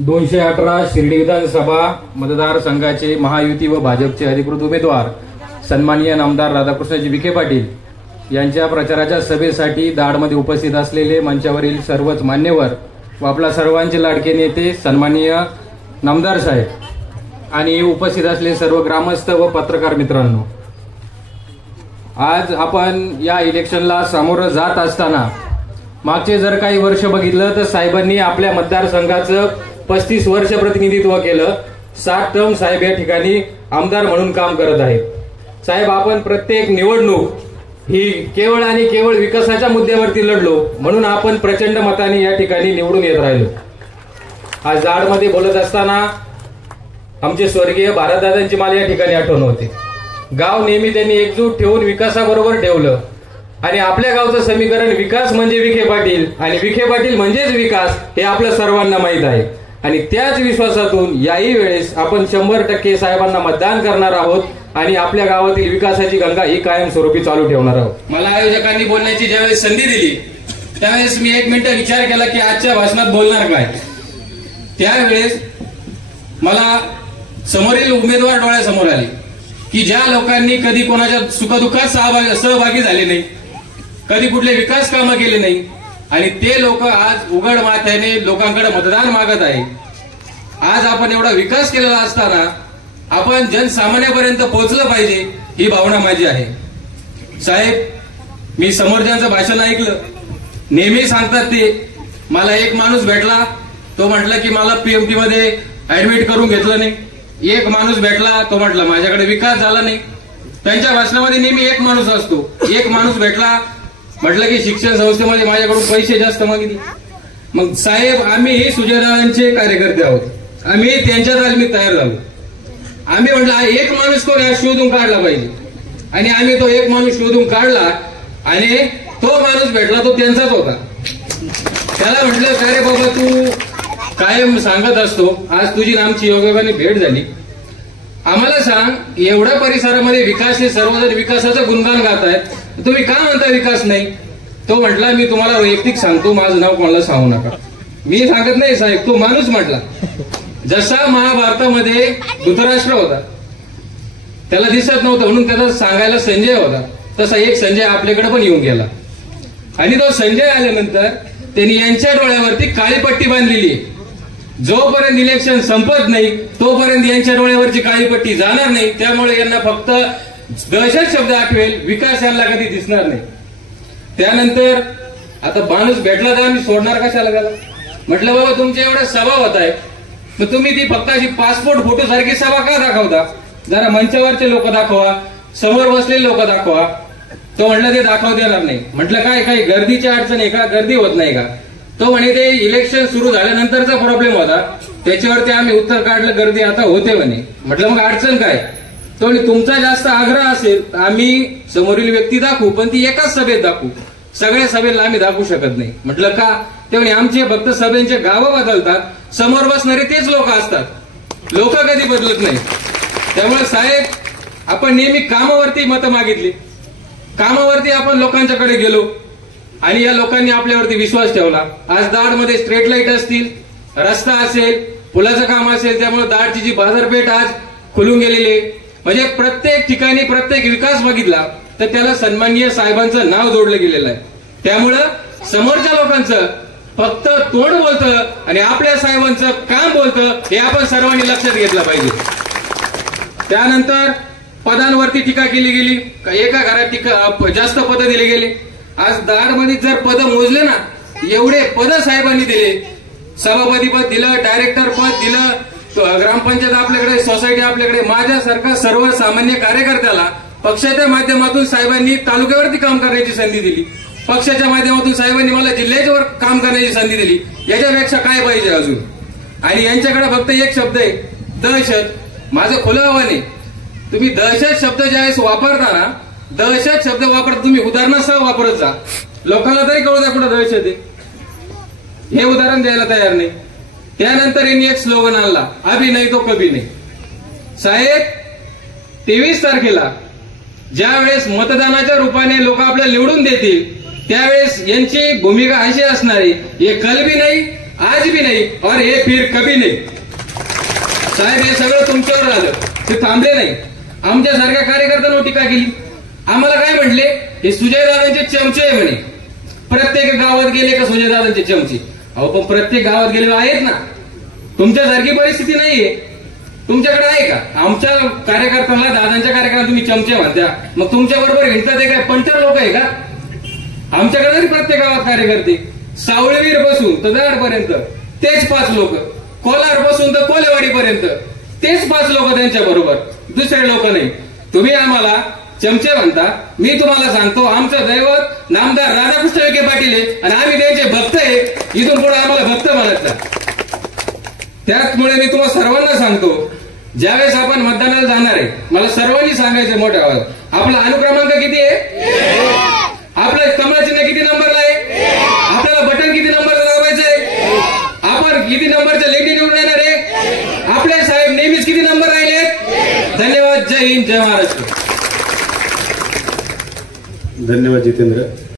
218 शिर्डी विधानसभा मतदारसंघाचे महायुती व भाजपचे अधिकृत उमेदवार सन्माननीय नामदार राधाकृष्णजी विखे पाटील यांच्या प्रचाराच्या सभेसाठी दाडमध्ये उपस्थित असलेले मंचावरील सर्वच मान्यवर व आपला सर्वांचे लाडके नेते सन्माननीय नामदार साहेब आणि उपस्थित असलेले सर्व ग्रामस्थ व पत्रकार मित्रांनो, आज आपण या इलेक्शनला सामोरं जात असताना मागचे जर काही वर्ष बघितलं तर साहेबांनी आपल्या मतदारसंघाचं 35 वर्ष प्रतिनिधित्व केलं. 7 टर्म साहेब या ठिकाणी आमदार म्हणून काम करत आहेत. साहेब, आपण प्रत्येक निवडणूक ही केवळ आणि केवळ विकासाच्या मुद्द्यावरती लढलो म्हणून आपण प्रचंड मताने या ठिकाणी निवडून येत राहिलो. आज जाडमध्ये बोलत असताना आमचे स्वर्गीय भारतदादांची मला या ठिकाणी आठवण होते. गाव नेहमी त्यांनी एकजूट ठेवून विकासाबरोबर ठेवलं आणि आपल्या गावचं समीकरण विकास म्हणजे विखे पाटील आणि विखे पाटील म्हणजेच विकास हे आपल्या सर्वांना माहीत आहे. आणि त्याच विश्वासातून याही वेळेस आपण 100% साहेबांना मतदान करणार आहोत आणि आपल्या गावातील विकासाची गंगा ही कायमस्वरूपी चालू ठेवणार आहोत. मला आयोजकांनी बोलण्याची ज्यावेळेस संधी दिली त्यावेळेस मी 1 मिनिट विचार केला की आजच्या भाषणात बोलणार काय. त्यावेळेस मला समोरील उमेदवार डोळ्यासमोर आले की ज्या लोकांनी कधी कोणाच्या सुखदुःखात सहभागी झाले नाही, कधी कुठले विकास कामं केले नाही आणि ते लोक आज उघड माथ्याने लोकांकडे मतदान मागत आहे. आज आपण एवढा विकास केलेला असताना आपण जनसामान्यापर्यंत पोहोचलं पाहिजे ही भावना माझी आहे. साहेब, मी समोरच्यांचं भाषण ऐकलं. नेहमी सांगतात ते, मला एक माणूस भेटला, तो म्हटला की मला पीएमटी मध्ये ऍडमिट करून घेतलं नाही. एक माणूस भेटला, तो म्हटला माझ्याकडे विकास झाला नाही. त्यांच्या भाषणामध्ये नेहमी एक माणूस असतो. एक माणूस भेटला, म्हटलं की शिक्षण संस्थेमध्ये माझ्याकडून पैसे जास्त मागितले. मग साहेब, आम्ही ही सुजयदादांचे कार्यकर्ते आहोत, आम्ही त्यांच्या तालमीत तयार झालो. आम्ही म्हटलं एक माणूस कोण शोधून काढला पाहिजे आणि आम्ही तो एक माणूस शोधून काढला आणि तो माणूस भेटला, तो त्यांचाच होता. त्याला म्हटलं का रे बाबा, तू कायम सांगत असतो, आज तुझी आमची योगायोगाने भेट झाली. आम्हाला सांग, एवढ्या परिसरामध्ये विकास हे सर्वजण विकासाचं गुणगान गात आहेत, तुम्ही का म्हणता विकास नाही? तो म्हटला मी तुम्हाला वैयक्तिक सांगतो, माझं नाव कोणाला सांगू नका. मी सांगत नाही साहेब, तो माणूस म्हटला. जसा महाभारतामध्ये धृतराष्ट्र होता, त्याला दिसत नव्हतं म्हणून त्याला सांगायला संजय होता, तसा एक संजय आपल्याकडे पण येऊन गेला. आणि तो संजय आल्यानंतर त्यांनी यांच्या डोळ्यावरती काळी पट्टी बांधलेली आहे. जोपर्यंत इलेक्शन संपत नाही तोपर्यंत यांच्या डोळ्यावरची काळी पट्टी जाणार नाही. त्यामुळे यांना फक्त दहशत शब्द आठवेल, विकास यांना कधी दिसणार नाही. त्यानंतर आता माणूस भेटला तर आम्ही सोडणार कशाला त्याला? म्हटलं बाबा, तुमच्या एवढ्या सभा होत आहे, मग तुम्ही ती फक्त अशी पासपोर्ट फोटो सारखी सभा का दाखवता? जरा मंचावरचे लोक दाखवा, समोर बसलेले लोक दाखवा. तो म्हटलं ते दाखवता येणार नाही. म्हटलं काय काही गर्दीची अडचण आहे का? गर्दी होत नाही का? तो म्हणे ते इलेक्शन सुरू झाल्यानंतरचा प्रॉब्लेम होता, त्याच्यावरती आम्ही उत्तर काढलं, गर्दी आता होते म्हणे. म्हटलं मग अडचण काय? तो म्हणे तुमचा जास्त आग्रह असेल तर आम्ही समोरील व्यक्ती दाखवू, पण ती एकाच सभेत दाखवू, सगळ्या सभेला आम्ही दाखवू शकत नाही. म्हटलं का? ते म्हणे आमचे फक्त सभेचे गावं बदलतात, समोर बसणारे तेच लोक असतात, लोक कधी बदलत नाही. त्यामुळे साहेब, आपण नेहमी कामावरती मतं मागितली, कामावरती आपण लोकांच्याकडे गेलो आणि या लोकांनी आपल्यावरती विश्वास ठेवला. आज दाडमध्ये स्ट्रीट लाईट असतील, रस्ता असेल, पुलाचं काम असेल, त्यामुळे दाडची जी बाजारपेठ आज खुलून गेलेली आहे. म्हणजे प्रत्येक ठिकाणी प्रत्येक विकास बघितला तर त्याला सन्माननीय साहेबांचं नाव जोडलं गेलेलं आहे. त्यामुळं समोरच्या लोकांचं फक्त तोंड बोलतं आणि आपल्या साहेबांचं काम बोलतं, हे आपण सर्वांनी लक्षात घेतलं पाहिजे. त्यानंतर पदांवरती टीका केली गेली, एका घरात जास्त पदं दिले गेले. आज दाडमध्ये जर पद मोजले ना, एवढे पद साहेबांनी दिले. सभापती पद दिलं, डायरेक्टर पद दिलं, ग्रामपंचायत आपल्याकडे, सोसायटी आपल्याकडे. माझ्यासारखा सर्वसामान्य कार्यकर्त्याला पक्षाच्या माध्यमातून साहेबांनी तालुक्यावरती काम करण्याची संधी दिली, पक्षाच्या माध्यमातून साहेबांनी मला जिल्ह्याच्यावर काम करण्याची संधी दिली. याच्यापेक्षा काय पाहिजे अजून? आणि यांच्याकडे फक्त एक शब्द आहे, दहशत. माझं खुलं आव्हान आहे, तुम्ही दहशत शब्द ज्यावेळेस वापरता ना, दहशत शब्द वापरता तुम्ही उदाहरणासह वापरत जा. लोकांना तरी कळू द्या कुठं दहशत आहे. हे उदाहरण द्यायला तयार नाही. त्यानंतर यांनी एक स्लोगन आणला, अभी नाही तो कभी नाही. साहेब, 23 तारखेला ज्यावेळेस मतदानाच्या रूपाने लोक आपल्याला निवडून देतील त्यावेळेस यांची भूमिका अशी असणार आहे, हे कल भी नाही आज भी नहीं और ये फिर कभी नहीं. साहेब हे सगळं तुमच्यावर झालं, ते थांबले नाही. आमच्यासारख्या कार्यकर्त्यांवर टीका केली. आम्हाला काय म्हटले, हे सुजयदादांचे चमचे आहे म्हणे. प्रत्येक गावात गेले का सुजयदादांचे चमचे. अहो पण प्रत्येक गावात गेलेले आहेत ना. तुमच्यासारखी परिस्थिती नाहीये. तुमच्याकडे आहे का? आमच्या कार्यकर्त्यांना, दादांच्या कार्यकर्त्यांना तुम्ही चमचे म्हणता, मग तुमच्या बरोबर हिंडतात ते काय पंटर लोक आहे का? आमच्याकडे प्रत्येक गावात कार्यकर्ते, सावळवीर पासून तर दहाडपर्यंत तेच 5 लोक, कोलार पासून तर कोलेवाडी पर्यंत तेच 5 लोक त्यांच्या बरोबर, दुसरे लोक नाही. तुम्ही आम्हाला चमचे म्हणता. मी तुम्हाला सांगतो, आमचं दैवत नामदार राधाकृष्ण विखे पाटील आहे आणि आम्ही त्यांचे भक्त आहे. इथून पुढे आम्हाला भक्त म्हणत नाही. त्याचमुळे मी तुम्हाला सर्वांना सांगतो, ज्यावेळेस आपण मतदानाला जाणार आहे, मला सर्वांनी सांगायचं मोठ्या आवाज, आपला अनुक्रमांक किती आहे, आपलं कमळचिन्ह किती नंबरला आहे, आपल्याला बटन किती नंबरचं दाबायचं आहे, आपण किती नंबरच्या लेडी निवडून येणार आहे, आपले साहेब नेहमीच किती नंबर राहिले. धन्यवाद. जय हिंद, जय महाराष्ट्र. धन्यवाद जितेंद्र.